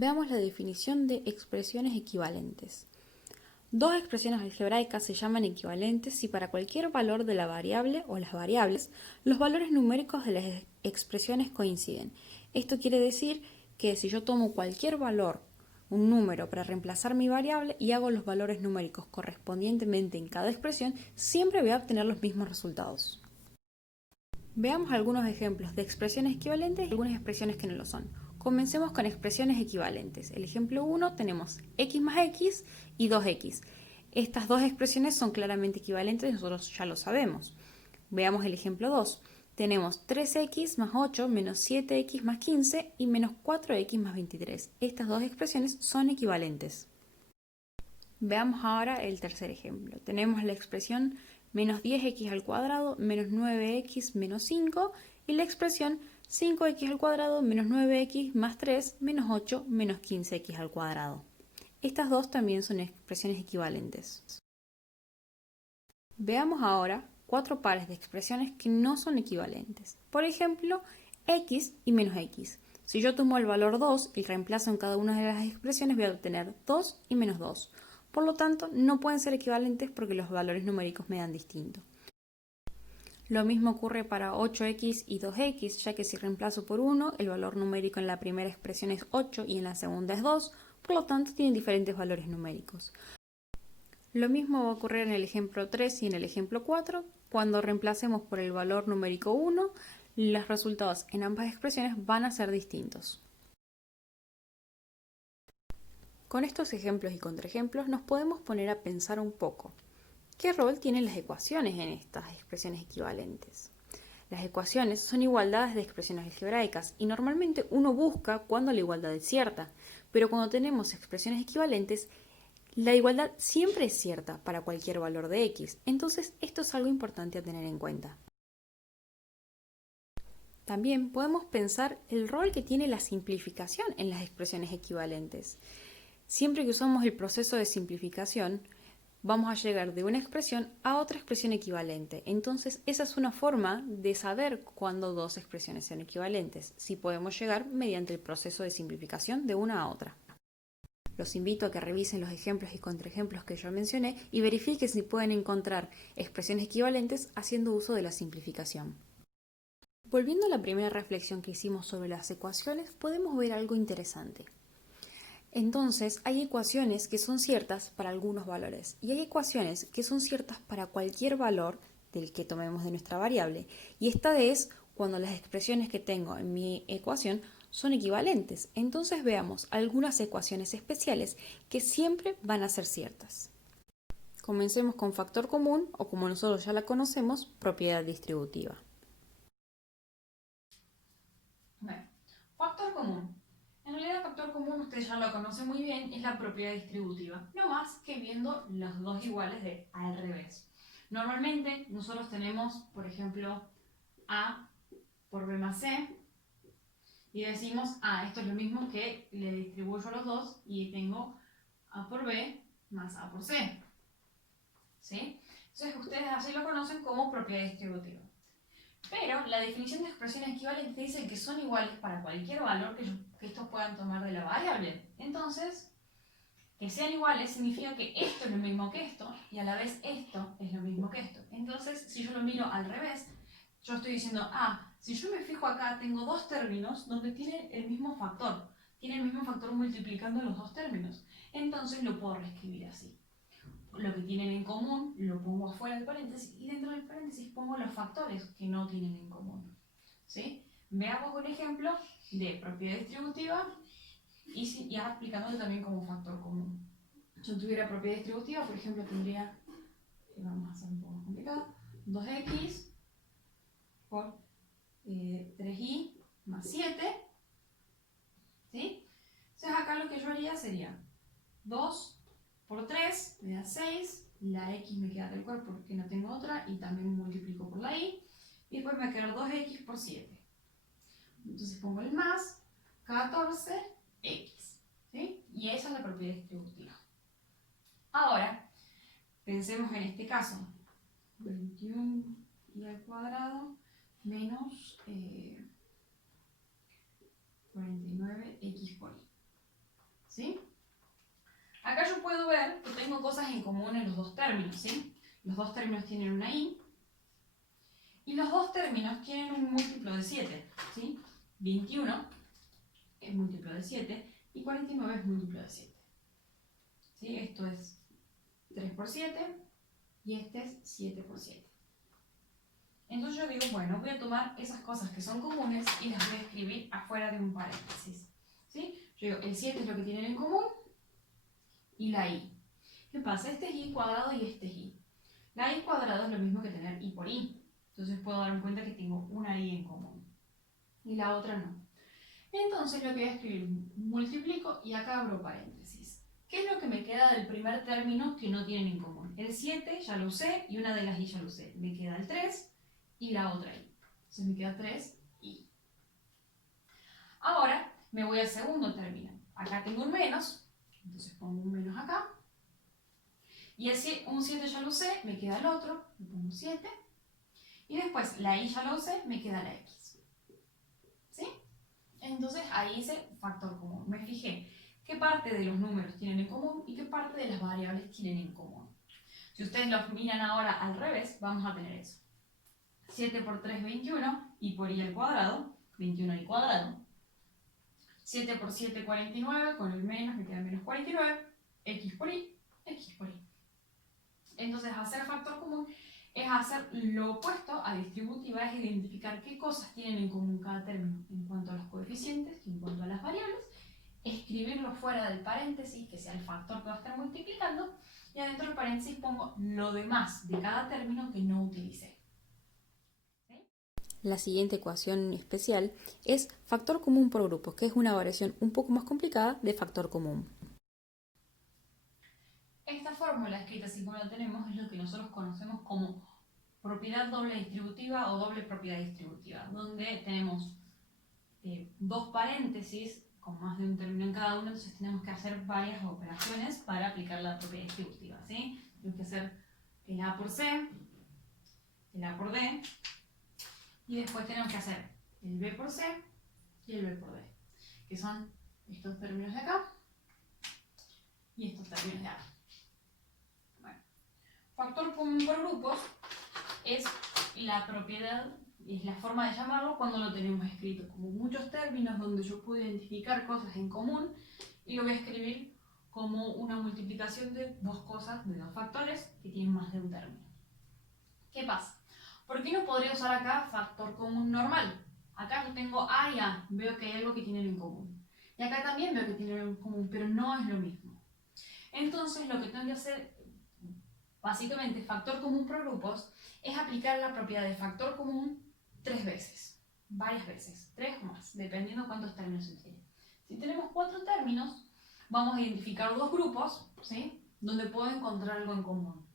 Veamos la definición de expresiones equivalentes. Dos expresiones algebraicas se llaman equivalentes si para cualquier valor de la variable o las variables, los valores numéricos de las expresiones coinciden. Esto quiere decir que si yo tomo cualquier valor, un número, para reemplazar mi variable y hago los valores numéricos correspondientemente en cada expresión, siempre voy a obtener los mismos resultados. Veamos algunos ejemplos de expresiones equivalentes y algunas expresiones que no lo son. Comencemos con expresiones equivalentes. El ejemplo 1 tenemos x más x y 2x. Estas dos expresiones son claramente equivalentes, nosotros ya lo sabemos. Veamos el ejemplo 2. Tenemos 3x más 8 menos 7x más 15 y menos 4x más 23. Estas dos expresiones son equivalentes. Veamos ahora el tercer ejemplo. Tenemos la expresión menos 10x al cuadrado menos 9x menos 5 y la expresión 5x al cuadrado menos 9x más 3 menos 8 menos 15x al cuadrado. Estas dos también son expresiones equivalentes. Veamos ahora cuatro pares de expresiones que no son equivalentes. Por ejemplo, x y menos x. Si yo tomo el valor 2 y reemplazo en cada una de las expresiones, voy a obtener 2 y menos 2. Por lo tanto, no pueden ser equivalentes porque los valores numéricos me dan distinto. Lo mismo ocurre para 8x y 2x, ya que si reemplazo por 1, el valor numérico en la primera expresión es 8 y en la segunda es 2, por lo tanto tienen diferentes valores numéricos. Lo mismo va a ocurrir en el ejemplo 3 y en el ejemplo 4. Cuando reemplacemos por el valor numérico 1, los resultados en ambas expresiones van a ser distintos. Con estos ejemplos y contraejemplos nos podemos poner a pensar un poco. ¿Qué rol tienen las ecuaciones en estas expresiones equivalentes? Las ecuaciones son igualdades de expresiones algebraicas y normalmente uno busca cuando la igualdad es cierta, pero cuando tenemos expresiones equivalentes, la igualdad siempre es cierta para cualquier valor de x, entonces esto es algo importante a tener en cuenta. También podemos pensar el rol que tiene la simplificación en las expresiones equivalentes. Siempre que usamos el proceso de simplificación, vamos a llegar de una expresión a otra expresión equivalente. Entonces, esa es una forma de saber cuándo dos expresiones sean equivalentes, si podemos llegar mediante el proceso de simplificación de una a otra. Los invito a que revisen los ejemplos y contraejemplos que yo mencioné y verifiquen si pueden encontrar expresiones equivalentes haciendo uso de la simplificación. Volviendo a la primera reflexión que hicimos sobre las ecuaciones, podemos ver algo interesante. Entonces, hay ecuaciones que son ciertas para algunos valores y hay ecuaciones que son ciertas para cualquier valor del que tomemos de nuestra variable. Y esta es cuando las expresiones que tengo en mi ecuación son equivalentes. Entonces veamos algunas ecuaciones especiales que siempre van a ser ciertas. Comencemos con factor común o, como nosotros ya la conocemos, propiedad distributiva. Bueno, factor común. En realidad el factor común usted ya lo conoce muy bien, es la propiedad distributiva. No más que viendo los dos iguales de al revés. Normalmente nosotros tenemos, por ejemplo, A por B más C y decimos, esto es lo mismo que le distribuyo a los dos y tengo A por B más A por C. ¿Sí? Entonces ustedes así lo conocen como propiedad distributiva. Pero la definición de expresiones equivalentes dice que son iguales para cualquier valor que estos puedan tomar de la variable. Entonces, que sean iguales significa que esto es lo mismo que esto y a la vez esto es lo mismo que esto. Entonces, si yo lo miro al revés, yo estoy diciendo, si yo me fijo acá, tengo dos términos donde tienen el mismo factor. Tiene el mismo factor multiplicando los dos términos. Entonces lo puedo reescribir así. Lo que tienen en común lo pongo afuera del paréntesis y dentro del paréntesis pongo los factores que no tienen en común. ¿Sí? Veamos un ejemplo de propiedad distributiva y aplicándolo también como factor común. Si yo tuviera propiedad distributiva, por ejemplo, tendría, vamos a hacer un poco más complicado, 2x por 3y más 7. ¿Sí? Entonces acá lo que yo haría sería 2 por 3 me da 6, la x me queda tal cual porque no tengo otra y también multiplico por la y después me va a quedar 2x por 7. Entonces pongo el más 14x, ¿sí? Y esa es la propiedad distributiva. Ahora, pensemos en este caso, 21y al cuadrado menos 49x por y. cosas en común en los dos términos, ¿sí? Los dos términos tienen una i y los dos términos tienen un múltiplo de 7, ¿sí? 21 es múltiplo de 7 y 49 es múltiplo de 7. ¿Sí? Esto es 3 por 7 y este es 7 por 7. Entonces yo digo, bueno, voy a tomar esas cosas que son comunes y las voy a escribir afuera de un paréntesis. ¿Sí? Yo digo, el 7 es lo que tienen en común y la i. ¿Qué pasa? Este es i cuadrado y este es i. La i cuadrado es lo mismo que tener i por i. Entonces puedo darme cuenta que tengo una i en común y la otra no. Entonces lo que voy a escribir, multiplico y acá abro paréntesis. ¿Qué es lo que me queda del primer término que no tienen en común? El 7 ya lo usé y una de las i ya lo usé. Me queda el 3 y la otra i. Entonces me queda 3i. Ahora me voy al segundo término. Acá tengo un menos, entonces pongo un menos acá. Y un 7 ya lo usé, me queda el otro, le pongo 7. Y después la i ya lo usé, me queda la x. ¿Sí? Entonces ahí hice factor común. Me fijé qué parte de los números tienen en común y qué parte de las variables tienen en común. Si ustedes los miran ahora al revés, vamos a tener eso. 7 por 3, 21, y por i al cuadrado, 21i cuadrado. 7 por 7, 49, con el menos me queda menos 49, x por i, x por i. Entonces hacer factor común es hacer lo opuesto a distributiva, es identificar qué cosas tienen en común cada término en cuanto a los coeficientes y en cuanto a las variables, escribirlo fuera del paréntesis, que sea el factor que va a estar multiplicando, y adentro del paréntesis pongo lo demás de cada término que no utilicé. La siguiente ecuación especial es factor común por grupos, que es una variación un poco más complicada de factor común. Esta fórmula escrita así como la tenemos es lo que nosotros conocemos como propiedad doble distributiva o doble propiedad distributiva, donde tenemos dos paréntesis con más de un término en cada uno, entonces tenemos que hacer varias operaciones para aplicar la propiedad distributiva, ¿sí? Tenemos que hacer el a por c, el a por d, y después tenemos que hacer el b por c y el b por d, que son estos términos de acá y estos términos de acá. Bueno, factor común por grupos es la propiedad, es la forma de llamarlo cuando lo tenemos escrito como muchos términos donde yo puedo identificar cosas en común y lo voy a escribir como una multiplicación de dos cosas, de dos factores que tienen más de un término. ¿Qué pasa? ¿Por qué no podría usar acá factor común normal? Acá yo tengo a y a, veo que hay algo que tienen en común. Y acá también veo que tienen en común, pero no es lo mismo. Entonces lo que tengo que hacer, básicamente factor común por grupos, es aplicar la propiedad de factor común 3 veces, varias veces, 3 o más, dependiendo cuántos términos se tienen. Si tenemos 4 términos, vamos a identificar dos grupos, ¿sí? Donde puedo encontrar algo en común.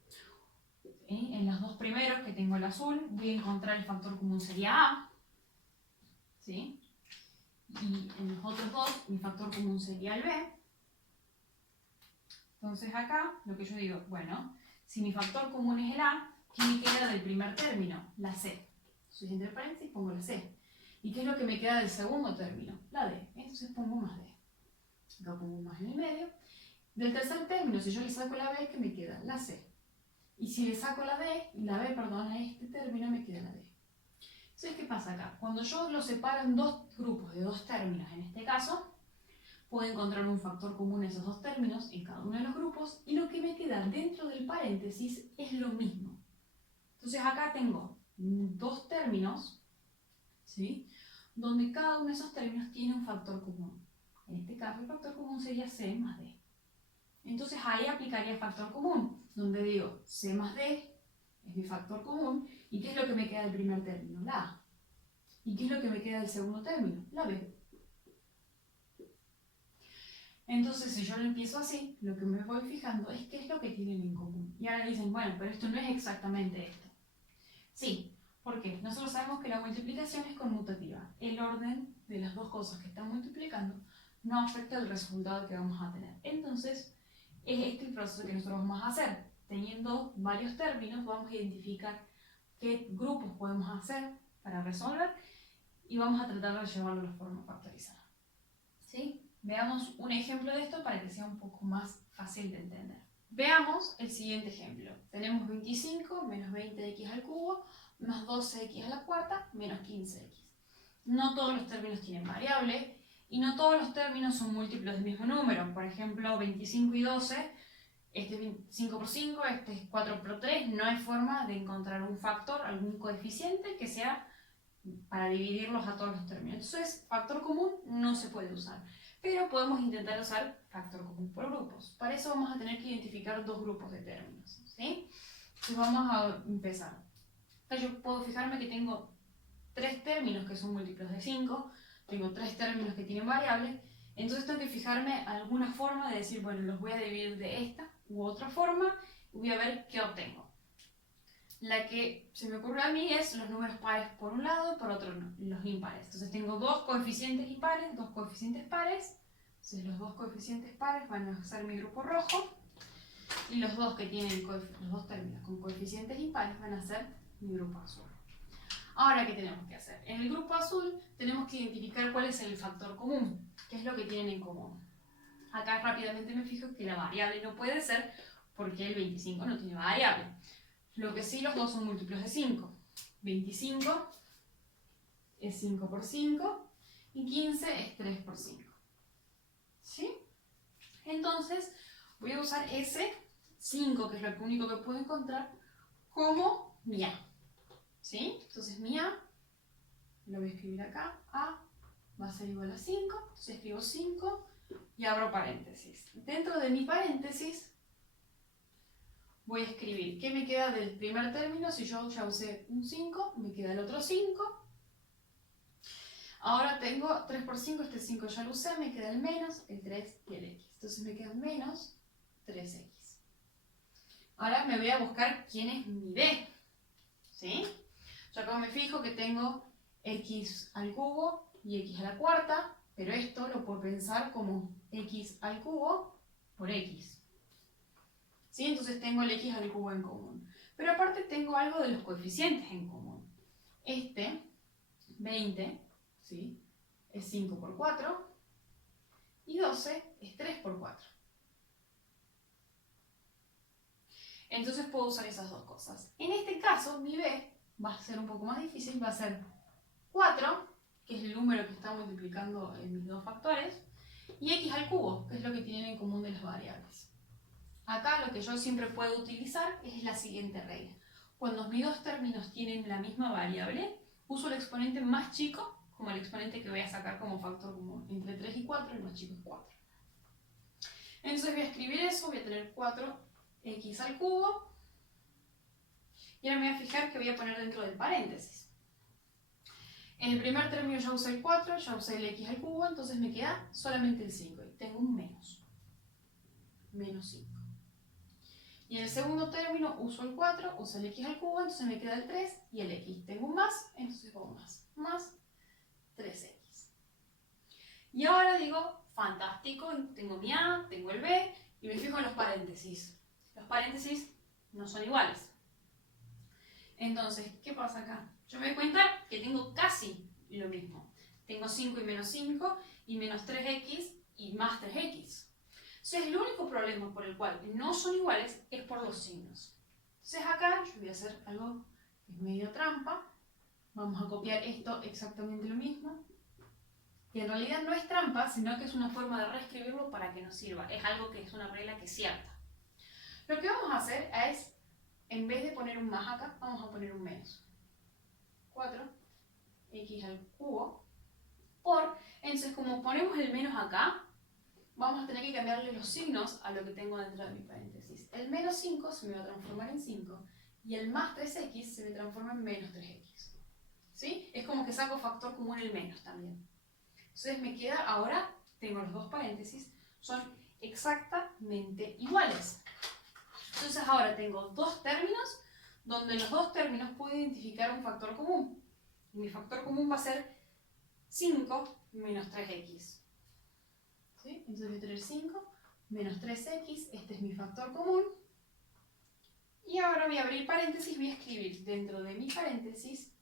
¿Sí? En los dos primeros, que tengo el azul, voy a encontrar el factor común sería A, ¿sí? Y en los otros dos, mi factor común sería el B. Entonces acá, lo que yo digo, bueno, si mi factor común es el A, ¿qué me queda del primer término? La C. Entonces entre paréntesis pongo la C. ¿Y qué es lo que me queda del segundo término? La D. Entonces pongo más D. Acá pongo un más en el medio. Del tercer término, si yo le saco la B, ¿qué me queda? La C. Y si le saco la B, a este término, me queda la D. Entonces, ¿qué pasa acá? Cuando yo lo separo en dos grupos de dos términos, en este caso, puedo encontrar un factor común en esos dos términos, en cada uno de los grupos, y lo que me queda dentro del paréntesis es lo mismo. Entonces acá tengo dos términos, ¿sí? Donde cada uno de esos términos tiene un factor común. En este caso, el factor común sería C más D. Entonces ahí aplicaría factor común, donde digo C más D es mi factor común, ¿y qué es lo que me queda del primer término? La A. ¿Y qué es lo que me queda del segundo término? La B. Entonces si yo lo empiezo así, lo que me voy fijando es qué es lo que tienen en común. Y ahora dicen, bueno, pero esto no es exactamente esto. Sí, ¿por qué? Nosotros sabemos que la multiplicación es conmutativa. El orden de las dos cosas que están multiplicando no afecta el resultado que vamos a tener. Entonces, es este el proceso que nosotros vamos a hacer. Teniendo varios términos, vamos a identificar qué grupos podemos hacer para resolver y vamos a tratar de llevarlo a la forma factorizada. ¿Sí? Veamos un ejemplo de esto para que sea un poco más fácil de entender. Veamos el siguiente ejemplo. Tenemos 25 menos 20x al cubo más 12x a la cuarta menos 15x. No todos los términos tienen variable y no todos los términos son múltiplos del mismo número. Por ejemplo, 25 y 12, este es 5 por 5, este es 4 por 3. No hay forma de encontrar un factor, algún coeficiente que sea para dividirlos a todos los términos. Entonces, factor común no se puede usar. Pero podemos intentar usar factor común por grupos. Para eso vamos a tener que identificar dos grupos de términos, ¿sí? Entonces vamos a empezar. Entonces yo puedo fijarme que tengo 3 términos que son múltiplos de 5, tengo 3 términos que tienen variables, entonces tengo que fijarme alguna forma de decir, bueno, los voy a dividir de esta u otra forma y voy a ver qué obtengo. La que se me ocurre a mí es los números pares por un lado y por otro no, los impares. Entonces tengo dos coeficientes impares, dos coeficientes pares. Entonces los dos coeficientes pares van a ser mi grupo rojo y los dos que tienen los dos términos con coeficientes impares van a ser mi grupo azul. Ahora, ¿qué tenemos que hacer? En el grupo azul tenemos que identificar cuál es el factor común, qué es lo que tienen en común. Acá rápidamente me fijo que la variable no puede ser porque el 25 no tiene variable. Lo que sí, los dos son múltiplos de 5. 25 es 5 por 5 y 15 es 3 por 5. ¿Sí? Entonces voy a usar ese 5, que es lo único que puedo encontrar, como mi A. ¿Sí? Entonces mi A, lo voy a escribir acá, A va a ser igual a 5, entonces escribo 5 y abro paréntesis. Dentro de mi paréntesis voy a escribir qué me queda del primer término. Si yo ya usé un 5, me queda el otro 5. Ahora tengo 3 por 5, este 5 ya lo usé, me queda el menos, el 3 y el x. Entonces me queda menos 3x. Ahora me voy a buscar quién es mi b. ¿Sí? Yo acá me fijo que tengo x al cubo y x a la cuarta, pero esto lo puedo pensar como x al cubo por x. ¿Sí? Entonces tengo el x al cubo en común. Pero aparte tengo algo de los coeficientes en común. Este, 20, ¿sí? Es 5 por 4 y 12 es 3 por 4. Entonces puedo usar esas dos cosas. En este caso, mi b va a ser un poco más difícil, va a ser 4, que es el número que está multiplicando en mis dos factores, y x al cubo, que es lo que tienen en común de las variables. Acá lo que yo siempre puedo utilizar es la siguiente regla. Cuando mis dos términos tienen la misma variable, uso el exponente más chico como el exponente que voy a sacar como factor común. Entre 3 y 4, el más chico es 4. Entonces voy a escribir eso, voy a tener 4x al cubo. Y ahora me voy a fijar que voy a poner dentro del paréntesis. En el primer término ya usé el 4, ya usé el x al cubo, entonces me queda solamente el 5 y tengo un menos. Menos 5. Y en el segundo término uso el 4, uso el x al cubo, entonces me queda el 3 y el x. Tengo un más, entonces pongo más. Más 3x. Y ahora digo, fantástico, tengo mi a, tengo el b, y me fijo en los paréntesis. Los paréntesis no son iguales. Entonces, ¿qué pasa acá? Yo me doy cuenta que tengo casi lo mismo. Tengo 5 y menos 5, y menos 3x y más 3x. Entonces, el único problema por el cual no son iguales es por los signos. Entonces, acá yo voy a hacer algo que es medio trampa. Vamos a copiar esto exactamente lo mismo. Que en realidad no es trampa, sino que es una forma de reescribirlo para que nos sirva. Es algo que es una regla que es cierta. Lo que vamos a hacer es, en vez de poner un más acá, vamos a poner un menos. 4x al cubo por, entonces como ponemos el menos acá, vamos a tener que cambiarle los signos a lo que tengo dentro de mi paréntesis. El menos 5 se me va a transformar en 5 y el más 3x se me transforma en menos 3x. ¿Sí? Es como que saco factor común el menos también. Entonces me queda ahora, tengo los dos paréntesis, son exactamente iguales. Entonces ahora tengo dos términos donde los dos términos puedo identificar un factor común. Mi factor común va a ser 5 menos 3x. ¿Sí? Entonces voy a tener 5 menos 3x, este es mi factor común. Y ahora voy a abrir paréntesis, voy a escribir dentro de mi paréntesis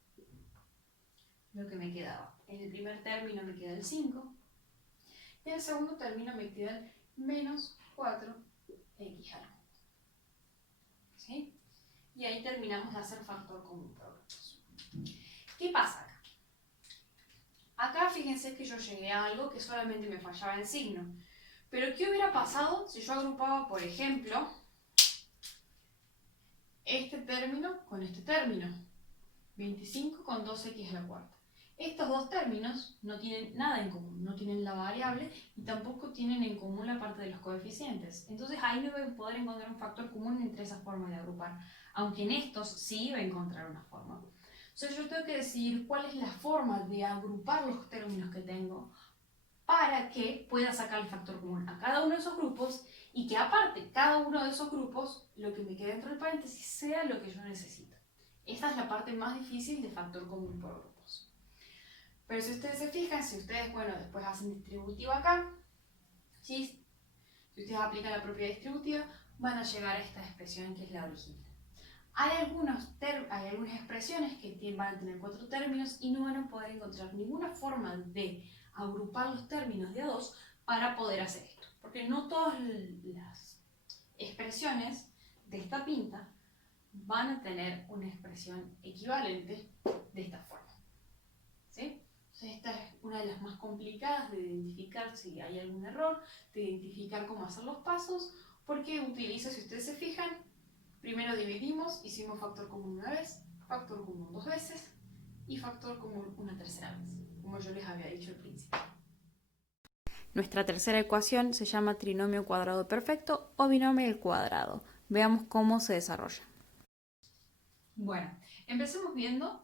lo que me quedaba. En el primer término me queda el 5 y en el segundo término me queda el menos 4x al cubo. ¿sí? Y ahí terminamos de hacer factor común por grupos. ¿Qué pasa acá? Acá fíjense que yo llegué a algo que solamente me fallaba en signo. Pero ¿qué hubiera pasado si yo agrupaba, por ejemplo, este término con este término? 25 con 2x a la cuarta. Estos dos términos no tienen nada en común, no tienen la variable y tampoco tienen en común la parte de los coeficientes. Entonces ahí no voy a poder encontrar un factor común entre esas formas de agrupar, aunque en estos sí iba a encontrar una forma. Entonces yo tengo que decidir cuál es la forma de agrupar los términos que tengo para que pueda sacar el factor común a cada uno de esos grupos y que aparte cada uno de esos grupos, lo que me quede dentro del paréntesis, sea lo que yo necesito. Esta es la parte más difícil de factor común por grupos. Pero si ustedes se fijan, si ustedes, bueno, después hacen distributiva acá, ¿sí? Si ustedes aplican la propiedad distributiva, van a llegar a esta expresión que es la original. Hay algunas expresiones que van a tener 4 términos y no van a poder encontrar ninguna forma de agrupar los términos de a 2 para poder hacer esto. Porque no todas las expresiones de esta pinta van a tener una expresión equivalente de esta forma. ¿Sí? Entonces esta es una de las más complicadas de identificar si hay algún error, de identificar cómo hacer los pasos, porque utiliza, si ustedes se fijan, primero dividimos, hicimos factor común una vez, factor común 2 veces y factor común una tercera vez, como yo les había dicho al principio. Nuestra tercera ecuación se llama trinomio cuadrado perfecto o binomio al cuadrado. Veamos cómo se desarrolla. Bueno, empecemos viendo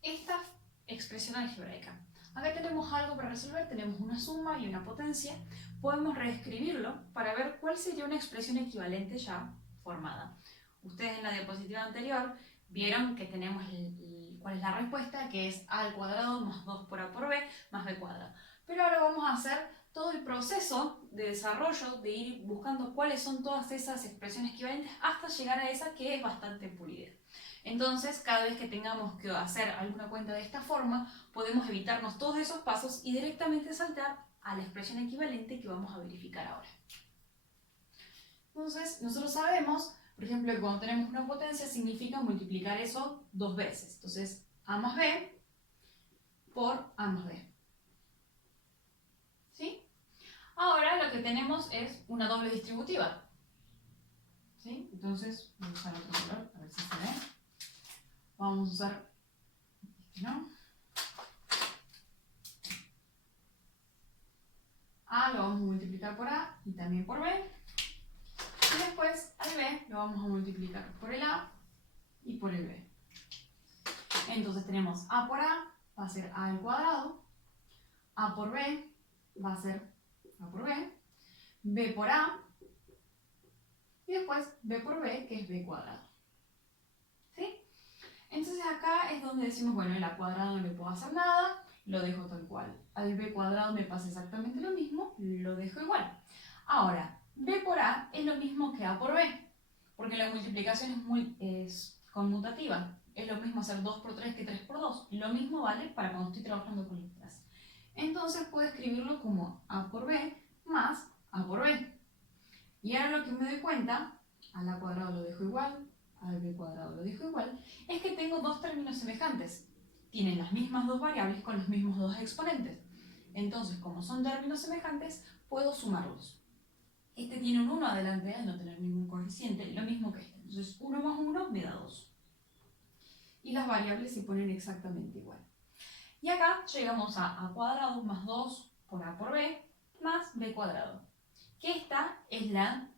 esta expresión algebraica. Acá tenemos algo para resolver, tenemos una suma y una potencia. Podemos reescribirlo para ver cuál sería una expresión equivalente ya formada. Ustedes en la diapositiva anterior vieron que tenemos cuál es la respuesta, que es a al cuadrado más 2 por a por b más b cuadrado. Pero ahora vamos a hacer todo el proceso de desarrollo, de ir buscando cuáles son todas esas expresiones equivalentes hasta llegar a esa que es bastante pulida. Entonces, cada vez que tengamos que hacer alguna cuenta de esta forma, podemos evitarnos todos esos pasos y directamente saltar a la expresión equivalente que vamos a verificar ahora. Entonces, nosotros sabemos, por ejemplo, que cuando tenemos una potencia significa multiplicar eso 2 veces. Entonces, a más b por a más b. ¿Sí? Ahora lo que tenemos es una doble distributiva. ¿Sí? Entonces, voy a usar otro color, a ver si se ve. Vamos a usar este, ¿no? A lo vamos a multiplicar por A y también por B. Y después al B lo vamos a multiplicar por el A y por el B. Entonces tenemos A por A va a ser A al cuadrado, A por B va a ser A por B, B por A y después B por B, que es B cuadrado. ¿Sí? Entonces acá es donde decimos, bueno, el A cuadrado no le puedo hacer nada, lo dejo tal cual. Al B cuadrado me pasa exactamente lo mismo, lo dejo igual. Ahora, B por A es lo mismo que A por B, porque la multiplicación es conmutativa. Es lo mismo hacer 2 por 3 que 3 por 2. Lo mismo vale para cuando estoy trabajando con letras. Entonces puedo escribirlo como A por B más A por B. Y ahora lo que me doy cuenta, al A cuadrado lo dejo igual, al B cuadrado lo dejo igual, es que tengo dos términos semejantes. Tienen las mismas dos variables con los mismos dos exponentes. Entonces, como son términos semejantes, puedo sumarlos. Este tiene un 1 adelante al no tener ningún coeficiente, lo mismo que este. Entonces, 1 más 1 me da 2. Y las variables se ponen exactamente igual. Y acá llegamos a cuadrado más 2 por a por b más b cuadrado. Que esta es la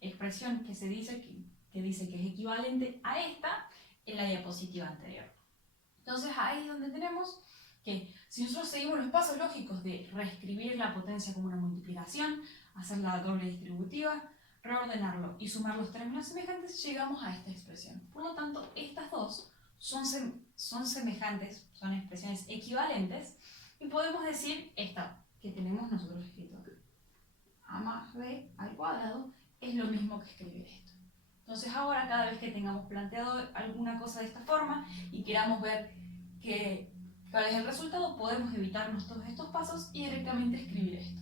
expresión que dice que es equivalente a esta en la diapositiva anterior. Entonces ahí es donde tenemos que si nosotros seguimos los pasos lógicos de reescribir la potencia como una multiplicación, hacer la doble distributiva, reordenarlo y sumar los términos semejantes, llegamos a esta expresión. Por lo tanto, estas dos son semejantes, son expresiones equivalentes, y podemos decir esta que tenemos nosotros escrito acá. A más b al cuadrado es lo mismo que escribir esto. Entonces ahora cada vez que tengamos planteado alguna cosa de esta forma y queramos ver cuál es el resultado, podemos evitarnos todos estos pasos y directamente escribir esto.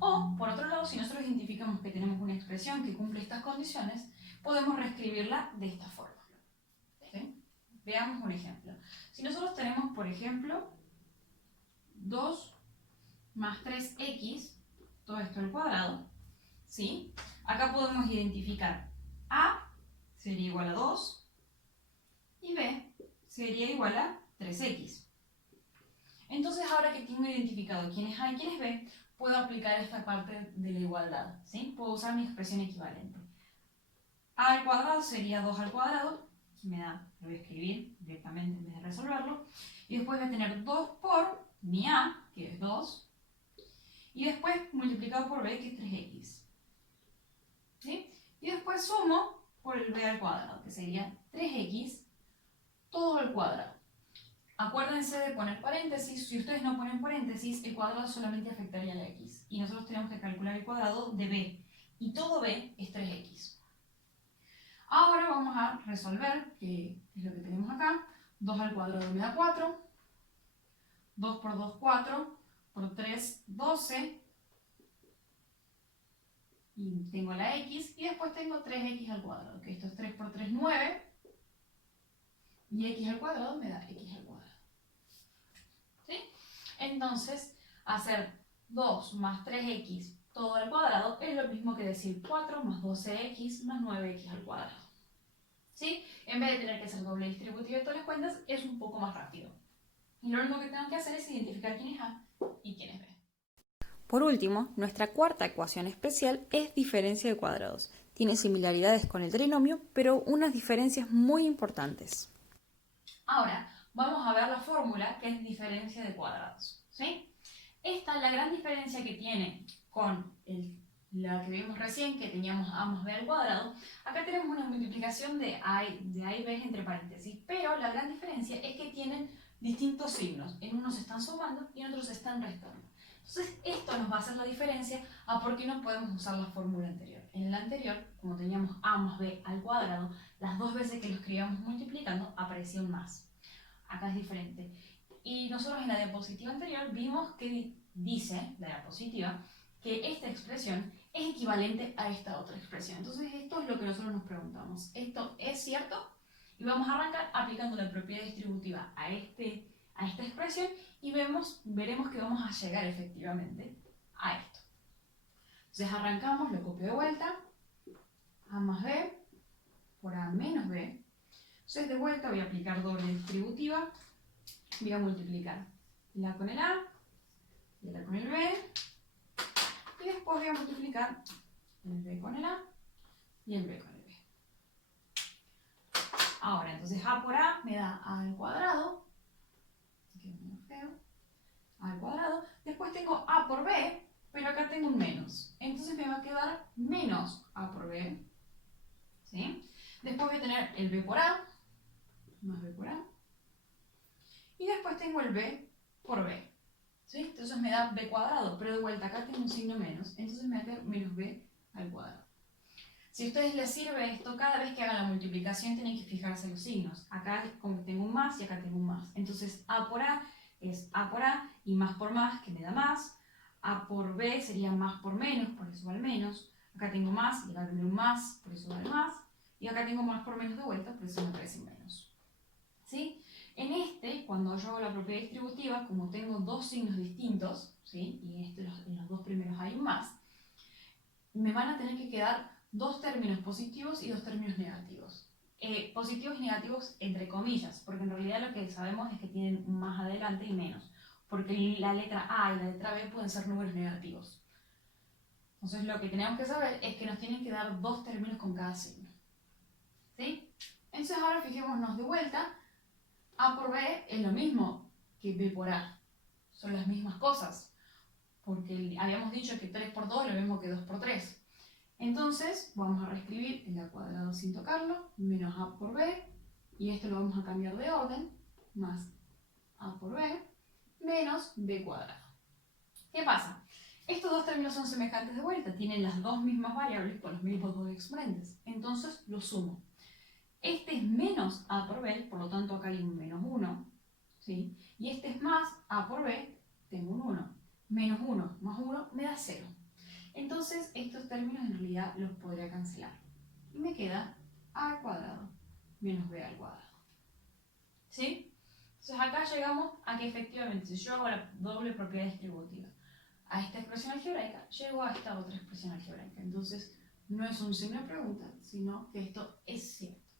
O, por otro lado, si nosotros identificamos que tenemos una expresión que cumple estas condiciones, podemos reescribirla de esta forma. ¿Sí? Veamos un ejemplo. Si nosotros tenemos, por ejemplo, 2 más 3x, todo esto al cuadrado, ¿sí? Acá podemos identificar a sería igual a 2 y b sería igual a 3x. Entonces, ahora que tengo identificado quién es A y quién es B, puedo aplicar esta parte de la igualdad, ¿sí? Puedo usar mi expresión equivalente. A al cuadrado sería 2 al cuadrado, que me da, lo voy a escribir directamente en vez de resolverlo, y después voy a tener 2 por mi A, que es 2, y después multiplicado por B, que es 3x. ¿Sí? Y después sumo por el B al cuadrado, que sería 3x todo al cuadrado. Acuérdense de poner paréntesis. Si ustedes no ponen paréntesis, el cuadrado solamente afectaría a la x. Y nosotros tenemos que calcular el cuadrado de b. Y todo b es 3x. Ahora vamos a resolver, que es lo que tenemos acá. 2 al cuadrado me da 4. 2 por 2, 4. Por 3, 12. Y tengo la x. Y después tengo 3x al cuadrado. Que esto es 3 por 3, 9. Y x al cuadrado me da x al cuadrado. ¿Sí? Entonces, hacer 2 más 3x todo al cuadrado es lo mismo que decir 4 más 12x más 9x al cuadrado. ¿Sí? En vez de tener que hacer doble distributiva de todas las cuentas, es un poco más rápido. Y lo único que tengo que hacer es identificar quién es A y quién es B. Por último, nuestra cuarta ecuación especial es diferencia de cuadrados. Tiene similaridades con el trinomio, pero unas diferencias muy importantes. Ahora, vamos a ver la fórmula que es diferencia de cuadrados. ¿Sí? Esta es la gran diferencia que tiene con la que vimos recién, que teníamos a más b al cuadrado. Acá tenemos una multiplicación de a y b entre paréntesis, pero la gran diferencia es que tienen distintos signos. En unos se están sumando y en otros se están restando. Entonces, esto nos va a hacer la diferencia a por qué no podemos usar la fórmula anterior. En la anterior, como teníamos a más b al cuadrado, las dos veces que lo escribíamos multiplicando apareció un más. Acá es diferente. Y nosotros en la diapositiva anterior vimos que dice, la diapositiva, que esta expresión es equivalente a esta otra expresión. Entonces esto es lo que nosotros nos preguntamos. ¿Esto es cierto? Y vamos a arrancar aplicando la propiedad distributiva a esta expresión y veremos que vamos a llegar efectivamente a esto. Entonces arrancamos, lo copio de vuelta, a más b por a menos b. Entonces de vuelta voy a aplicar doble distributiva, voy a multiplicar la con el a y la con el b, y después voy a multiplicar el b con el a y el b con el b. Ahora, entonces a por a me da a al cuadrado, que es menos feo, a al cuadrado. Después tengo a por b, pero acá tengo un menos. Entonces me va a quedar menos a por b. ¿Sí? Después voy a tener el b por a, más b por a. Y después tengo el b por b. ¿Sí? Entonces me da b cuadrado, pero de vuelta acá tengo un signo menos. Entonces me va a quedar menos b al cuadrado. Si a ustedes les sirve esto, cada vez que hagan la multiplicación tienen que fijarse los signos. Acá como tengo un más y acá tengo un más. Entonces a por a es a por a y más por más, que me da más. A por b sería más por menos, por eso vale menos. Acá tengo más y acá tengo un más, por eso vale más. Y acá tengo más por menos de vuelta, por eso me parece menos. ¿Sí? En cuando yo hago la propiedad distributiva, como tengo dos signos distintos, ¿sí? Y en los dos primeros hay un más, me van a tener que quedar dos términos positivos y dos términos negativos. Positivos y negativos entre comillas, porque en realidad lo que sabemos es que tienen un más adelante y menos, porque la letra A y la letra B pueden ser números negativos. Entonces lo que tenemos que saber es que nos tienen que dar dos términos con cada signo. ¿Sí? Entonces ahora fijémonos de vuelta. A por B es lo mismo que B por A. Son las mismas cosas. Porque habíamos dicho que 3 por 2 es lo mismo que 2 por 3. Entonces vamos a reescribir el A cuadrado sin tocarlo, menos A por B. Y esto lo vamos a cambiar de orden. Más A por B, menos B cuadrado. ¿Qué pasa? Estos dos términos son semejantes de vuelta. Tienen las dos mismas variables con los mismos dos exponentes. Entonces los sumo. Este es menos a por b, por lo tanto acá hay un menos 1, ¿sí? Y este es más a por b, tengo un 1. Menos 1 más 1 me da 0. Entonces estos términos en realidad los podría cancelar. y me queda a al cuadrado menos b al cuadrado. ¿Sí? Entonces acá llegamos a que efectivamente si yo hago la doble propiedad distributiva a esta expresión algebraica, llego a esta otra expresión algebraica. Entonces no es un signo de pregunta, sino que esto es cierto.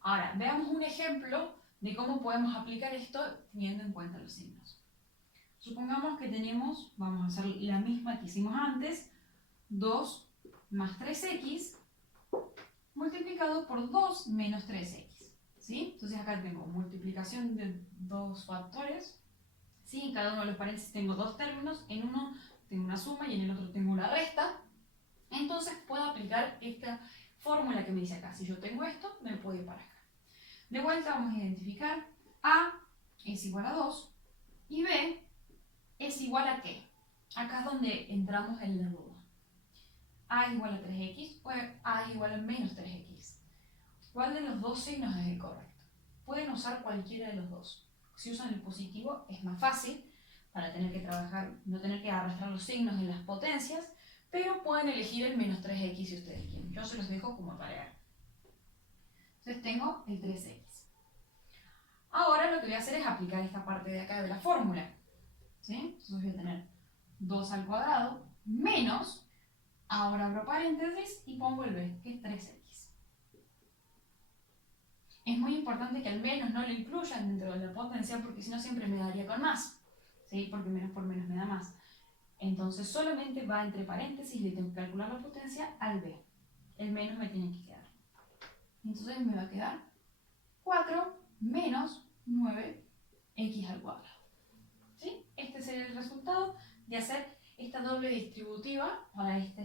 Ahora, veamos un ejemplo de cómo podemos aplicar esto teniendo en cuenta los signos. Supongamos que tenemos, vamos a hacer la misma que hicimos antes, 2 más 3x multiplicado por 2 menos 3x. ¿Sí? Entonces acá tengo multiplicación de dos factores. ¿Sí? En cada uno de los paréntesis tengo dos términos. En uno tengo una suma y en el otro tengo una resta. Entonces puedo aplicar esta fórmula que me dice acá. Si yo tengo esto, me puedo ir para acá. De vuelta vamos a identificar A es igual a 2 y B es igual a ¿qué? Acá es donde entramos en la duda. A es igual a 3x o A es igual a menos 3x. ¿Cuál de los dos signos es el correcto? Pueden usar cualquiera de los dos. Si usan el positivo es más fácil para tener que trabajar, no tener que arrastrar los signos en las potencias, pero pueden elegir el menos 3x si ustedes quieren. Yo se los dejo como tarea. Entonces tengo el 3x. Ahora lo que voy a hacer es aplicar esta parte de acá de la fórmula. ¿Sí? Entonces voy a tener 2 al cuadrado menos, ahora abro paréntesis y pongo el b, que es 3x. Es muy importante que al menos no lo incluyan dentro de la potencia porque si no siempre me daría con más. ¿Sí? Porque menos por menos me da más. Entonces solamente va entre paréntesis y le tengo que calcular la potencia al b. El menos me tiene que quedar. Entonces me va a quedar 4 menos 9x al cuadrado. ¿Sí? Este sería el resultado de hacer esta doble distributiva para esta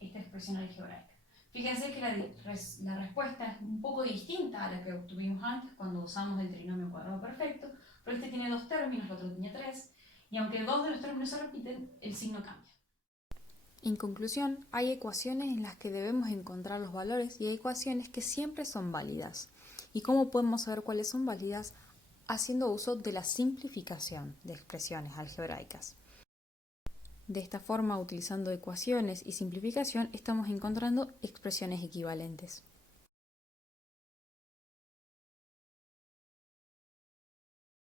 expresión algebraica. Fíjense que la respuesta es un poco distinta a la que obtuvimos antes cuando usamos el trinomio cuadrado perfecto, pero este tiene dos términos, el otro tiene tres, y aunque dos de los términos se repiten, el signo cambia. En conclusión, hay ecuaciones en las que debemos encontrar los valores y hay ecuaciones que siempre son válidas. ¿Y cómo podemos saber cuáles son válidas? Haciendo uso de la simplificación de expresiones algebraicas. De esta forma, utilizando ecuaciones y simplificación, estamos encontrando expresiones equivalentes.